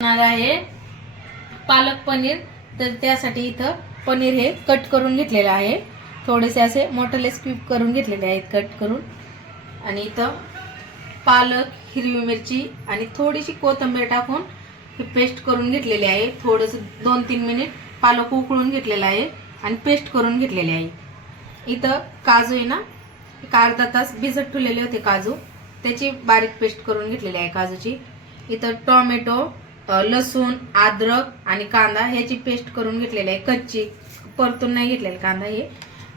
आहे पालक पनीर। तर त्यासाठी इथं पनीर हे कट करून घेतलेलं आहे, थोडेसे असे मोठे स्क्यूब करून घेतलेले आहेत कट करून। आणि इथं पालक, हिरवी मिरची आणि थोडीशी कोथिंबीर टाकून ही पेस्ट करून घेतलेली आहे। थोडंसं 2-3 मिनिट पालक उकळून घेतलेला आहे आणि पेस्ट करून घेतलेली आहे। इथं काजू आहे ना, एक अर्धा तास भिजत ठेवलेले होते काजू, त्याची बारीक पेस्ट करून घेतलेली आहे काजूची। इथं टोमॅटो, लसूण, अद्रक आणि कांदा ह्याची पेस्ट करून घेतलेली आहे, कच्ची परतून नाही घेतलेला कांदा हे।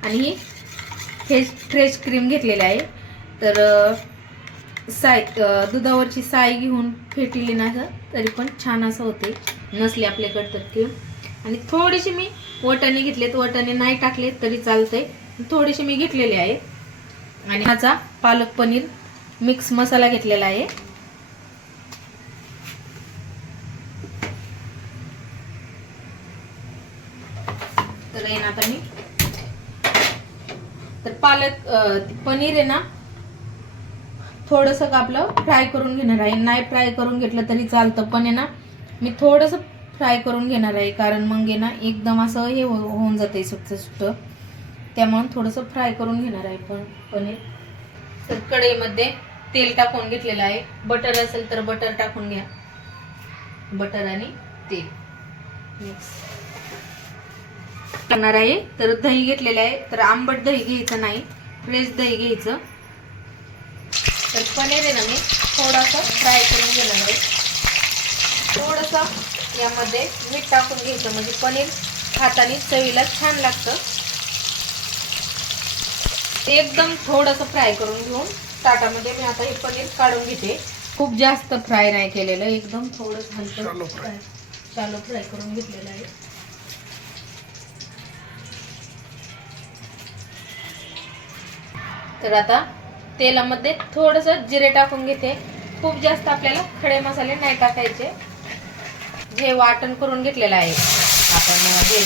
आणि ही फ्रेश क्रीम घेतलेली आहे। तर दुधावरची साय घेऊन फेटली ना तरी पण छान असं होते, नसली आपल्याकडे तर क्रीम। आणि थोडीशी मी वाटाणे घेतलेत, वाटाणे नाही टाकले तरी चालतंय, थोडीशी मी घेतलेली आहे। आणि ह्याचा पालक पनीर मिक्स मसाला घेतलेला आहे। तर आता मी पालक पनीर आहे ना थोडंसं आपलं फ्राय करून घेणार आहे, नाही फ्राय करून घेतलं तरी चालतं, पण आहे ना मी थोडंसं फ्राय करून घेणार आहे, कारण मग आहे ना एकदम असं हे होऊन जाते सुट्ट, त्यामुळे थोडंसं फ्राय करून घेणार आहे पनीर। तर कढईमध्ये तेल टाकून घेतलेलं आहे, बटर असेल तर बटर टाकून घ्या, बटर आणि तेल मिक्स करणार आहे। तर दही घेतलेलं आहे, तर आंबट दही घ्यायचं नाही, फ्रेश दही घ्यायचं। तर पनीर आहे ना मी थोडासा फ्राय करून घेणार आहे, थोडंसं यामध्ये मीठ टाकून घ्यायचं, म्हणजे पनीर खाताना चवीला छान लागतं। एकदम थोडंसं फ्राय करून घेऊन ताटामध्ये मी आता हे पनीर काढून घेते। खूप जास्त फ्राय नाही केलेलं, एकदम थोडंसं हलकं शालो फ्राय करून घेतलेलं आहे। तर आता तेलामध्ये थोडंसं जिरे टाकून घेते, खूप जास्त आपल्याला खडे मसाले नाही टाकायचे। जे वाटण करून घेतलेलं आहे आपण, जे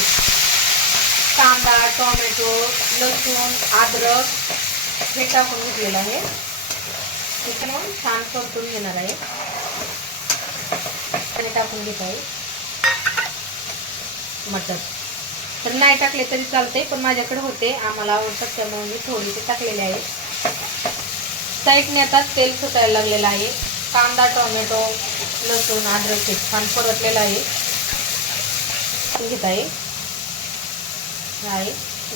कांदा, टोमॅटो, लसूण, अद्रक हे टाकून घेतलेलं आहे, ते मग छान परतून घेणार आहे। आणि टाकून घेत आहे मटर, तर नाही टाकले तरी चालते, पण माझ्याकडे होते, आम्हाला आवडतात त्यामुळे मी थोडीशी टाकलेले आहे। साईडने आता तेल सुटायला लागलेलं आहे, कांदा, टोमॅटो, लसूण, अद्रक छान परतलेलं आहे। घेत आहे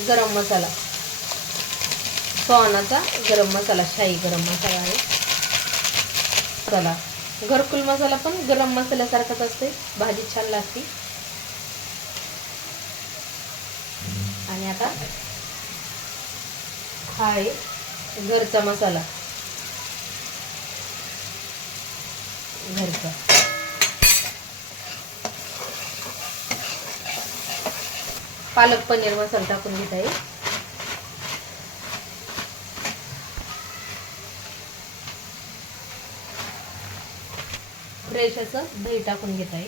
गरम मसाला, सोनाचा गरम मसाला, शाही गरम मसाला आहे। चला, घरकुल मसाला पण गरम मसाल्यासारखाच असते, भाजी छान लागते। आणि आता हा आहे घरचा मसाला, घरचा। पालक पनीर मसाला टाकून घेत आहे, फ्रेश असं दही टाकून घेत आहे।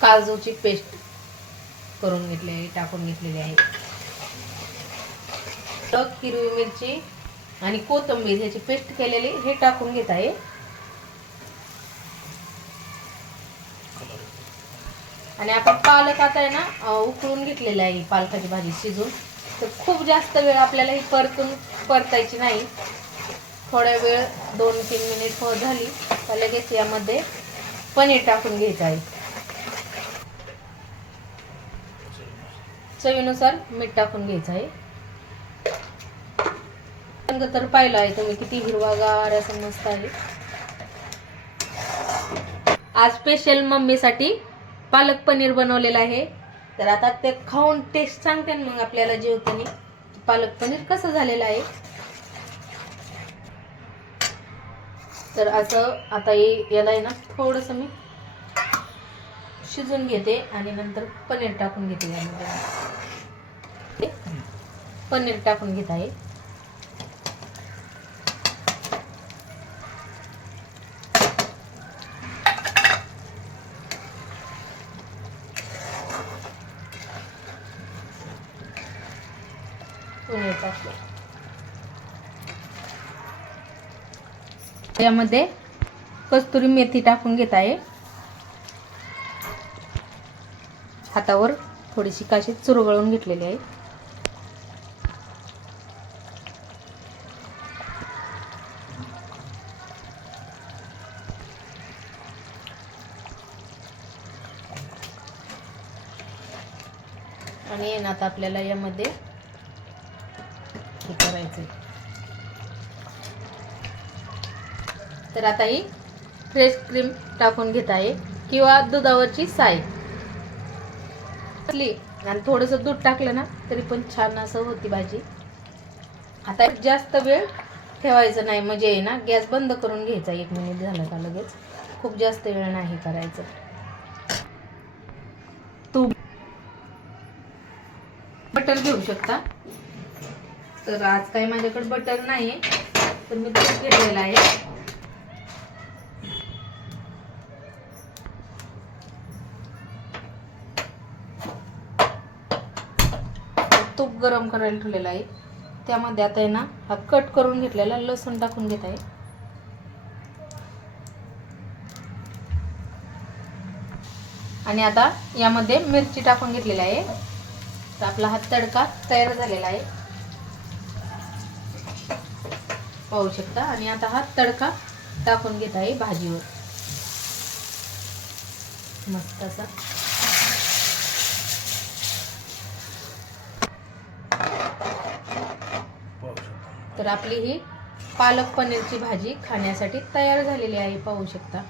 काजूची पेस्ट करून घेतली आहे, टाकून घेतलेली आहे। हिरवी मिरची आणि कोथिंबीर ह्याची पेस्ट केलेली हे टाकून घेत आहे। आणि आपण पालक आता आहे ना उकळून घेतलेला आहे, पालकाची भाजी शिजून, तर खूप जास्त वेळ आपल्याला ही परतायची नाही, थोड्या वेळ 2-3 मिनिट झाली तर लगेच यामध्ये पनीर टाकून घ्यायचं आहे। चवीनुसार मीठ टाकून घ्यायचं आहे। रंग तर पाहिला आहे तुम्ही किती हिरवागार असं मस्त आहे। आज स्पेशल मम्मीसाठी पालक पनीर बनवलेला आहे, तर आता ते खाऊन टेस्ट सांगते मग आपल्याला जेवताना पालक पनीर कसं झालेलं आहे। तर असं आता याला आहे ना थोडंसं मी शिजून घेते आणि नंतर पनीर टाकून घेते, यामध्ये पनीर टाकून घेत आहे। पनीर टाकलं. यामध्ये कस्तुरी मेथी टाकून घेत आहे. हातावर थोडीशी काशी चुरगळून घेतलेली आहे. आणि आता आपल्याला यामध्ये हे करायचं. तर आता ही फ्रेश क्रीम टाकून घेत आहे किंवा दुधावरची साय आणि थोडंसं दूध टाकलं ना तरी पण छान असं होती भाजी. आता जास्त वेळ ठेवायचं नाही, म्हणजे ना गॅस बंद करून घ्यायचा. 1 मिनिट झालं का लगेच, खूप जास्त वेळ नाही करायचं. तूप बटर घेऊ शकता. तर आज काही माझ्याकडे बटर नाही तर मी तूप घेतलेलं आहे. तूप गरम करायला ठेवलेलं आहे. त्यामध्ये आता आहे ना हा कट करून घेतलेला लसूण टाकून घेत आहे. आणि आता यामध्ये मिरची टाकून घेतलेली आहे. तर आपला हा तडका तयार झालेला आहे, पाहू शकता. आणि आता हा तडका टाकून घेत आहे भाजीवर मस्त असा. तर आपली ही पालक पनीरची भाजी खाण्यासाठी तयार झालेली आहे, पाहू शकता.